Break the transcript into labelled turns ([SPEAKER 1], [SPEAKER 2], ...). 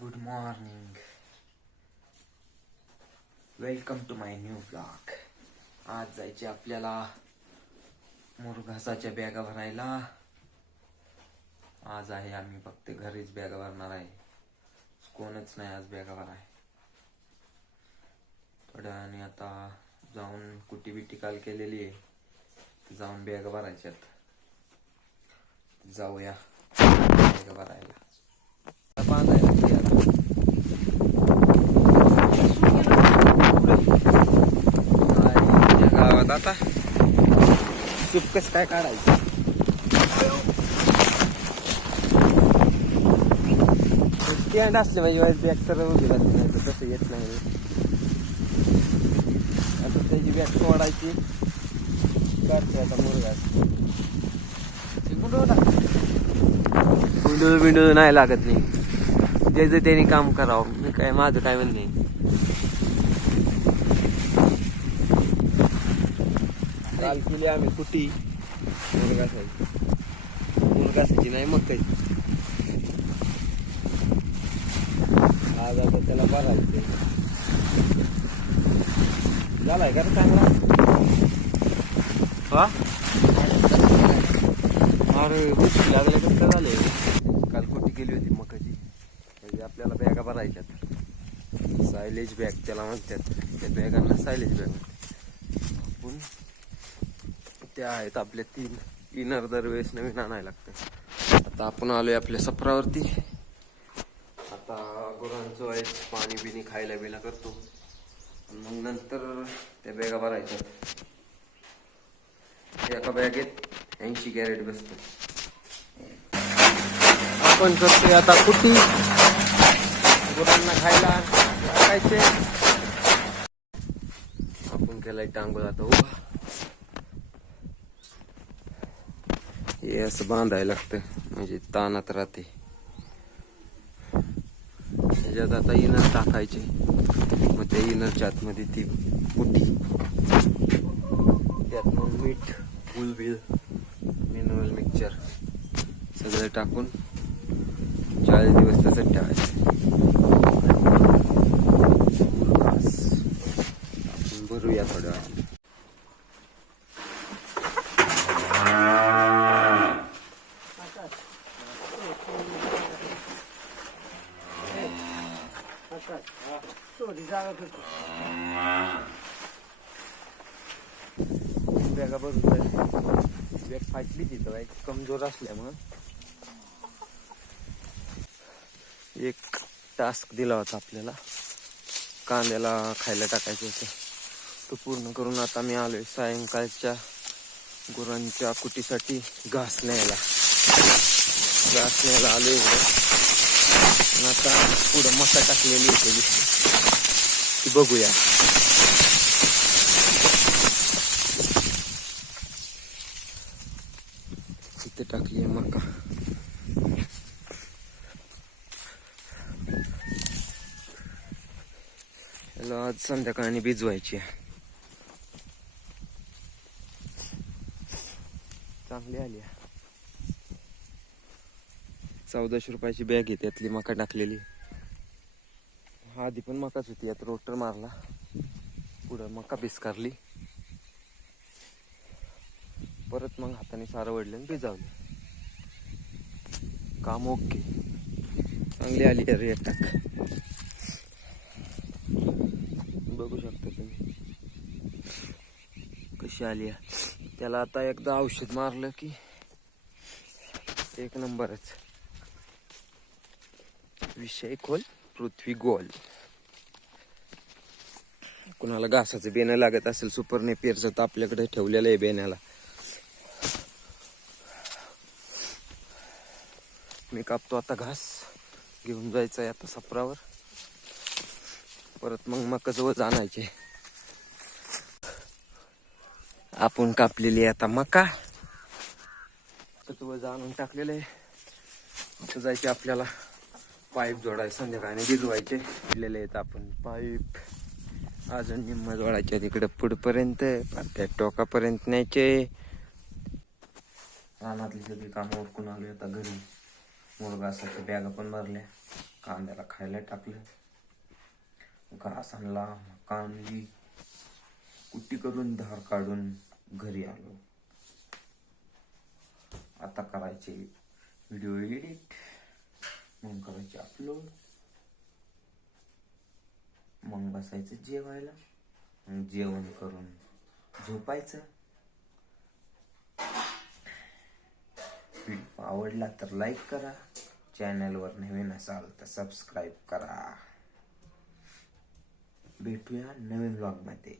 [SPEAKER 1] Good morning welcome to my new blog आज जायचे आपल्याला मुरघासाच्या बॅगा भरायला. आज आहे आम्ही फक्त घरीच बॅगा भरणार आहे. कोणच नाही आज बॅगा भराय. थोड्या आणि आता जाऊन कुटी बिटी काल केलेली आहे. जाऊन बॅगा भरायच्यात. जाऊया बॅगा भरायला बांधायला लागते आता. आणि या गावात आता सूप कसं काय काढायचं? स्टँड असले म्हणजे बॅग सर्व उभी राहते नाही तर तसं येत नाही. आता त्याची बॅग सोडायची. काढते आता मुलगा. विंडो विंडो नाही लागत नाही. ज्याचं त्यांनी काम करावं मी काय माझं काय म्हणणे काल केली आम्ही कुटी. मुलगासाठी मुलगासाठी नाही मग काही. आज आता त्याला भरायचं झालाय का रे चांगला? हा? अरे हुसकी कसं झाले. काल कुठे गेली होती मकाची. म्हणजे आपल्याला बॅगा भरायच्यात. सायलेज बॅग त्याला म्हणतात. त्या बॅगांना सायलेज बॅग आपण त्या आहेत आपल्या तीन इनर दरवेळेस नवीन आणायला लागतं आता आपण आलोय आपल्या सफरावरती आता गुरांचं आहे पाणी बिणी खायला बिला करतो. मग नंतर त्या बॅगा भरायच्या. एका बॅगेत ऐंशी कॅरेट बसतो आपण करतोय आता कुटी. गुरांना खायला टाकायचे आपण केलाय टांगून आता उभा. हे असं बांधायला लागतं. म्हणजे तानात राहते. त्याच्यात आता इनर टाकायचे. मग त्या इनरच्या आतमध्ये ती पुटी. त्यात मग मीठ फुल बिल मिनरल मिक्सचर सगळं टाकून चाळीस दिवस तसंच ठेवायचं. बस. आपण भरूया थोड्या वेळाने बॅगा बरोबर बॅग फाटली तिथं बाईक कमजोर असल्यामुळं एक टास्क दिला होता आपल्याला. कांद्याला खायला टाकायचं होतं. तो पूर्ण करून आता मी आलोय सायंकाळच्या गुरांच्या कुटीसाठी घास न्यायला. घास न्यायला आलो इकडे. आता पुढं मका टाकलेली होती ती बघूया इथे टाकली आहे मका याला आज संध्याकाळी भिजवायची आहे. चांगली आली आहे. चौदाशे रुपयाची बॅग आहे त्यातली मका टाकलेली आधी पण मकाच होती यात रोटर मारला. पुढं मका बिस्कारली परत मग हाताने सारं वडलं आणि भिजावलं. काम ओके. चांगली आली अरे टाक बघू शकता तुम्ही. कशी आली त्याला आता एकदा औषध मारलं की एक नंबरच. विषय खोल. पृथ्वी गोल. कुणाला घासाचं बेणं लागत असेल सुपर नेपियरचं तर आपल्याकडे ठेवलेलं आहे बेण्याला. मी कापतो आता घास घेऊन जायचं आहे आता सपरावर. परत मग मकाजवळ जाणायचे आणायचे. आपण कापलेली आहे आता मका. जाणून आणून टाकलेलं आहे. जायचे आपल्याला. पाईप जोडायचे संध्याकाळी भिजवायचे. दिलेले आहेत आपण पाईप. अजून निम्म जोडायचे तिकडे पुढपर्यंत त्या टोकापर्यंत न्यायचे. रानातली सगळी कामं उरकून आली आता घरी. मुलगा असाच्या बॅगा पण भरल्या. कांद्याला खायला टाकलं. घास आणला कांदी कुट्टी करून धार काढून घरी आलो. आता करायचे व्हिडिओ एडिट. मग करायचे अपलोड मग बसायचं जेवायला. मग जेवण करून झोपायचं. व्हिडिओ आवडला तर लाईक करा. चॅनलवर नवीन असाल तर सबस्क्राईब करा. भेटूया नवीन ब्लॉगमध्ये